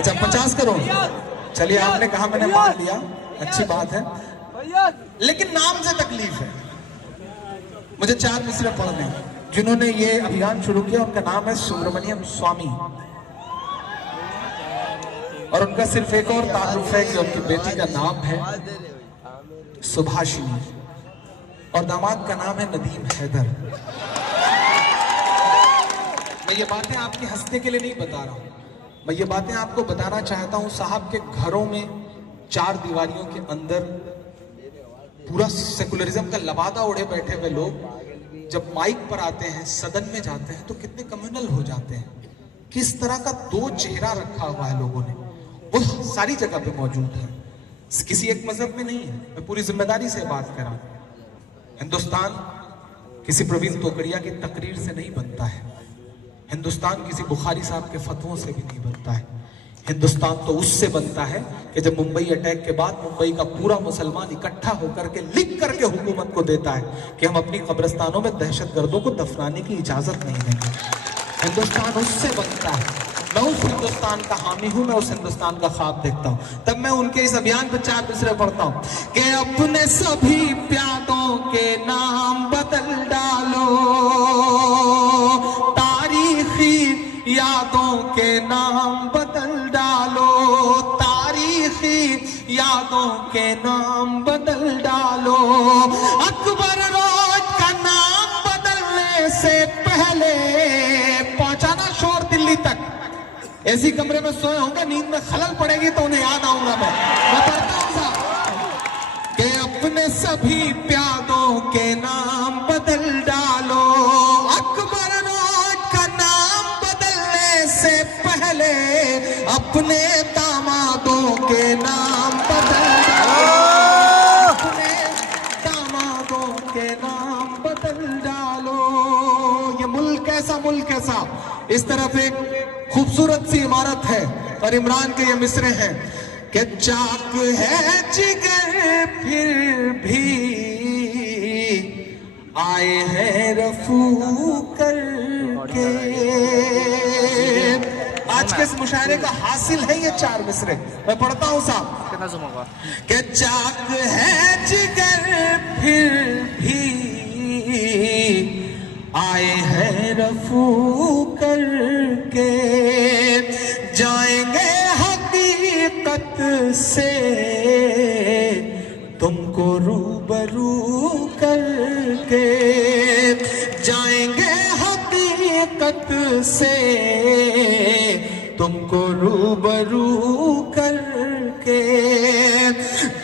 अच्छा 50 करोड़, चलिए आपने कहा, मैंने मान लिया, अच्छी बात है, लेकिन नाम से तकलीफ है। मुझे 4 मिसरे पढ़ने हैं। जिन्होंने ये अभियान शुरू किया उनका नाम है सुब्रमण्यम स्वामी, और उनका सिर्फ एक और तारुफ है कि उनकी बेटी का नाम है सुभाषिनी और दामाद का नाम है नदीम हैदर। मैं ये बातें आपके हंसने के लिए नहीं बता रहा हूं, मैं ये बातें आपको बताना चाहता हूं। साहब के घरों में 4 दीवारियों के अंदर पूरा सेकुलरिज्म का लबादा ओढ़े बैठे हुए लोग जब माइक पर आते हैं, सदन में जाते हैं, तो कितने कम्युनल हो जाते हैं। किस तरह का 2 चेहरा रखा हुआ है लोगों ने, वो सारी जगह पे मौजूद है, किसी एक मजहब में नहीं है। मैं पूरी जिम्मेदारी से बात कर रहा हूं। हिंदुस्तान किसी प्रवीण तोकड़िया की तकरीर से नहीं बनता है, हिंदुस्तान किसी बुखारी साहब के फतवों से भी नहीं बनता है। हिंदुस्तान तो उससे बनता है कि जब मुंबई अटैक के बाद मुंबई का पूरा मुसलमान इकट्ठा होकर के लिख करके हुकूमत को देता है कि हम अपनी कब्रिस्तानों में दहशतगर्दों को दफनाने की इजाजत नहीं देंगे। हिंदुस्तान उससे बनता है। मैं उस हिंदुस्तान का हामी हूं, मैं उस हिंदुस्तान का ख्वाब देखता हूं। तब मैं उनके इस अभियान पर 4 मिसरे पढ़ता हूं कि अपने सभी प्यादों के नाम बदल डालो, तारीखी यादों के नाम बदल डालो, तारीखी यादों के नाम बदल डालो। अकबर रोज का नाम बदलने से पहले पहुंचाना शोर दिल्ली तक। ऐसी कमरे में सोए होंगे, नींद में खलल पड़ेगी तो उन्हें याद आऊंगा मैं पढ़ता हूं साहब कि अपने सभी प्यादों के नाम बदल डालो। अकबर रोज का नाम बदलने से पहले अपने दामादों के नाम बदल डालो, अपने दामादों के नाम बदल डालो। ये मुल्क ऐसा, मुल्क ऐसा, इस तरफ एक खूबसूरत सी इमारत है और इमरान के ये मिसरे हैं कि चाक है जिगर फिर भी आए हैं रफू करके। आज के इस मुशायरे का हासिल है ये 4 मिसरे। मैं पढ़ता हूं साहब कि चाक है जिगर फिर भी आए हैं रफू करके, जाएंगे हकीकत से तुमको रूबरू करके, जाएंगे हकीकत से तुमको रूबरू करके।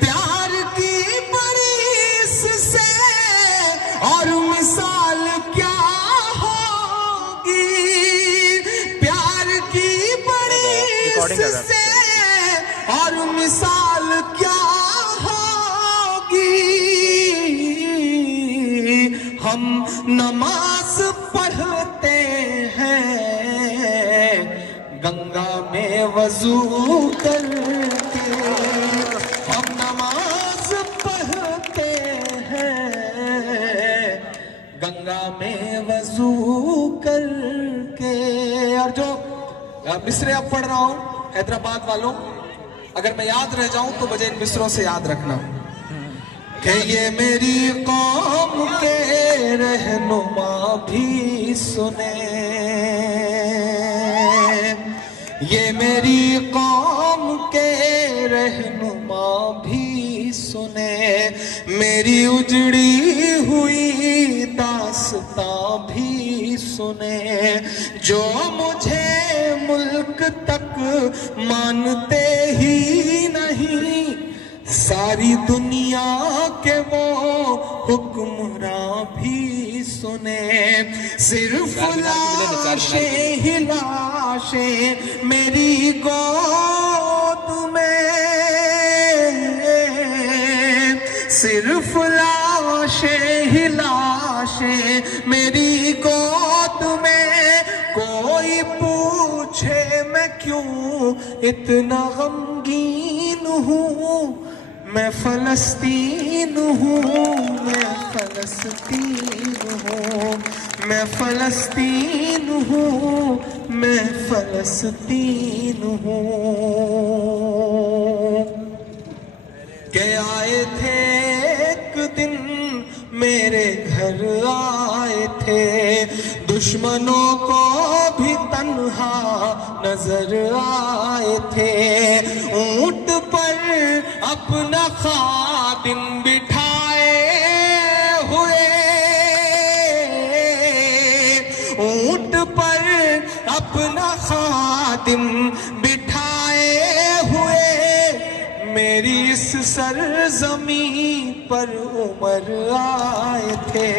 प्यार की बरिस से और मिसाल क्या होगी, प्यार की बरिस से और मिसाल क्या होगी। हम नमाज पढ़ते हैं गंगा में वजू करके, हम नमाज पढ़ते हैं गंगा में वजू करके। और जो मिसरे अब पढ़ रहा हूं हैदराबाद वालों, अगर मैं याद रह जाऊं तो मुझे इन मिसरों से याद रखना कि ये मेरी कौम के रहनुमा भी सुने, ये मेरी कौम के रहनुमा भी सुने, मेरी उजड़ी हुई दास्तां भी सुने। जो मुझे मुल्क तक मानते ही नहीं, सारी दुनिया के वो हुक्मरां भी सुने। सिर्फ लाशें ही लाशें मेरी गोद में, सिर्फ लाशें ही लाशें मेरी गोद में। कोई पूछे मैं क्यों इतना गमगीन हूँ, मैं फलस्तीन हूँ, मैं फलस्तीन हूँ, मैं फलस्तीन हूँ, मैं फलस्तीन हूँ। आए थे एक दिन मेरे घर आए थे, दुश्मनों को भी तन्हा नजर आए थे। ऊंट पर अपना खादिम बिठाए हुए, ऊंट पर अपना खादिम बिठाए हुए, मेरी इस सरजमीं पर उमर आए थे,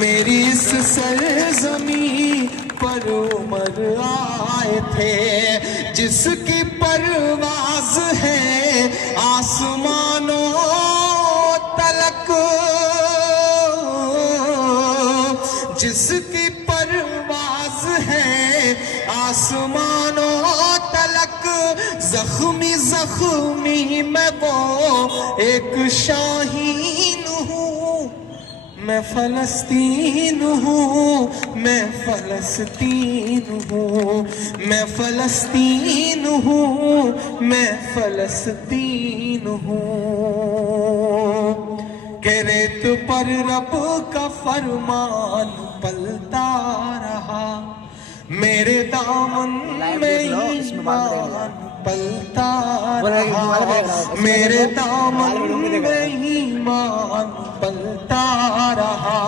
मेरी इस सरजमीं पर उमर आए थे। जिसकी परवाज है आसमानों तलक, जिसकी परवाज है आसमानों तलक, जख्मी जख्मी मैं वो एक शाहीन हूँ, मैं फलस्तीन हूँ, मैं फलस्तीन हूँ, मैं फलस्तीन हूँ, मैं फलस्तीन हूँ। के रेत पर रब का फरमान पलता रहा, मेरे दामन में ईमान पलता रहा, मेरे दामन में ईमान पलता रहा।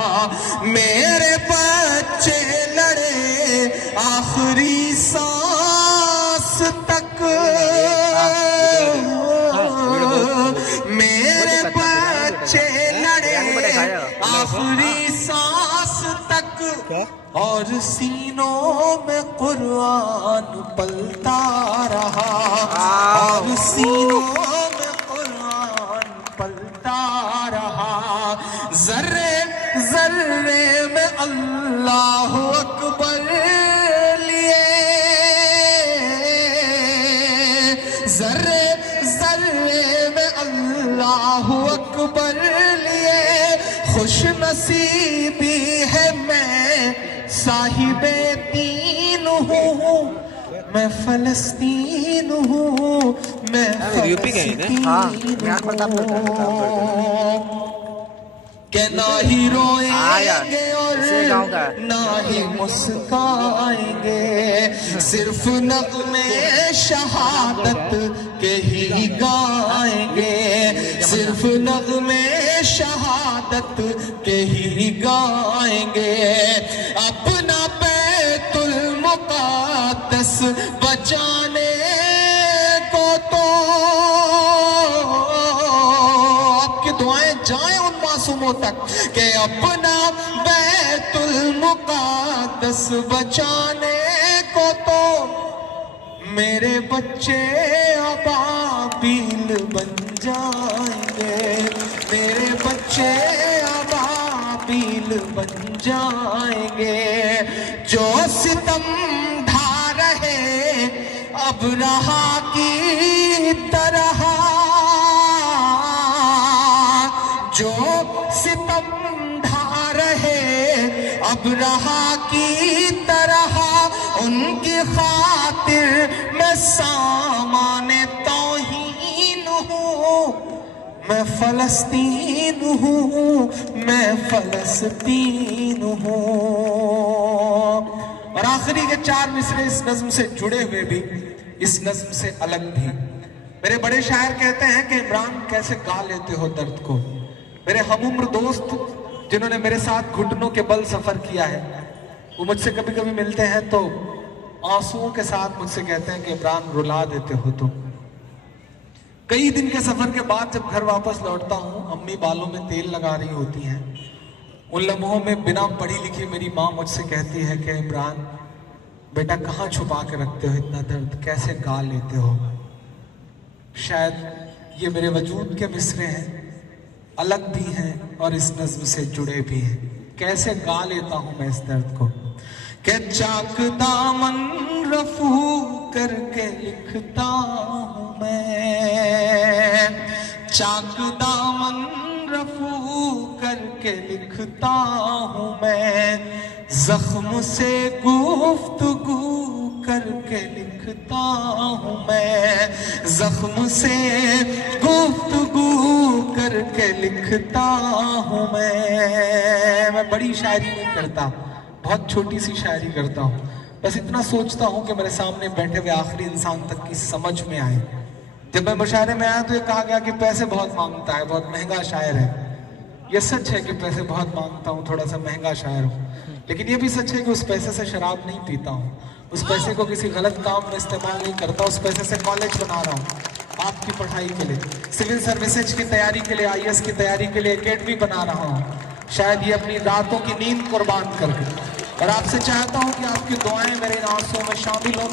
मेरे बच्चे लड़े आखिरी सांस तक, मेरे बच्चे लड़े आखिरी सांस तक, और सीनों में कुरान पलता रहा, और सीनों में कुरान पलता रहा। जर्रे जर्रे में अल्लाह अकबर लिए, जर्रे जर्रे में अल्लाह अकबर लिए, खुश नसीबी है मैं साहिबे दीन हूँ, मैं फलस्तीन हूँ, मैं फलस्तीन हूँ। के ना ही रोएंगे और ना ही मुस्काएंगे, सिर्फ नग़्मे शहादत के ही गाएंगे, सिर्फ नग़्मे शहादत के ही गाएंगे। अपना बैतुल मुक़द्दस बचाने को तो आपकी दुआएं जाएं उन मासूमों तक कि अपना बैतुल मुक़द्दस बचाने को तो मेरे बच्चे अबाबील बन जाएंगे, मेरे बच्चे अबाबील बन जाएंगे। जो सितम ढा रहे अब रहा की तरह, जो सितम ढा रहे अब रहा की तरह, उनकी खातिर मैं सामाने तौहीन हूँ, मैं फलस्तीन हूँ, मैं फलस्तीन हूँ। और आखिरी के 4 मिसरे इस नज्म से जुड़े हुए भी, इस नज्म से अलग भी। मेरे बड़े शायर कहते हैं कि इमरान कैसे गा लेते हो दर्द को। मेरे हमउम्र दोस्त जिन्होंने मेरे साथ घुटनों के बल सफर किया है, वो मुझसे कभी कभी मिलते हैं तो आंसुओं के साथ मुझसे कहते हैं कि इमरान रुला देते हो तुम। कई दिन के सफर के बाद जब घर वापस लौटता हूँ, अम्मी बालों में तेल लगा रही होती हैं। उन लम्हों में बिना पढ़ी लिखी मेरी माँ मुझसे कहती है कि इमरान बेटा कहाँ छुपा के रखते हो इतना दर्द, कैसे गा लेते हो। शायद ये मेरे वजूद के मिसरे हैं, अलग भी हैं और इस नज्म से जुड़े भी हैं। कैसे गा लेता हूं मैं इस दर्द को कि चाक दामन रफू करके लिखता हूं मैं, चाक दामन रफू करके लिखता हूं मैं, जख्म से गुफ्तगू करके लिखता हूँ मैं, जख्म से गुफ्तगू करके लिखता हूँ मैं बड़ी शायरी नहीं करता, बहुत छोटी सी शायरी करता हूँ। बस इतना सोचता हूँ कि मेरे सामने बैठे हुए आखिरी इंसान तक की समझ में आए। जब मैं मुशायरे में आया तो ये कहा गया कि पैसे बहुत मांगता है, बहुत महंगा शायर है। ये सच है कि पैसे बहुत मांगता हूँ, थोड़ा सा महंगा शायर हूँ, लेकिन ये भी सच है कि उस पैसे से शराब नहीं पीता हूँ, उस पैसे को किसी गलत काम में इस्तेमाल नहीं करता। उस पैसे से कॉलेज बना रहा हूँ आपकी पढ़ाई के लिए, सिविल सर्विसेज की तैयारी के लिए, IAS की तैयारी के लिए एकेडमी बना रहा हूँ, शायद ये अपनी रातों की नींद कुर्बान करके। और आपसे चाहता हूँ कि आपकी दुआएं मेरे इन आंसुओं में शामिल हो।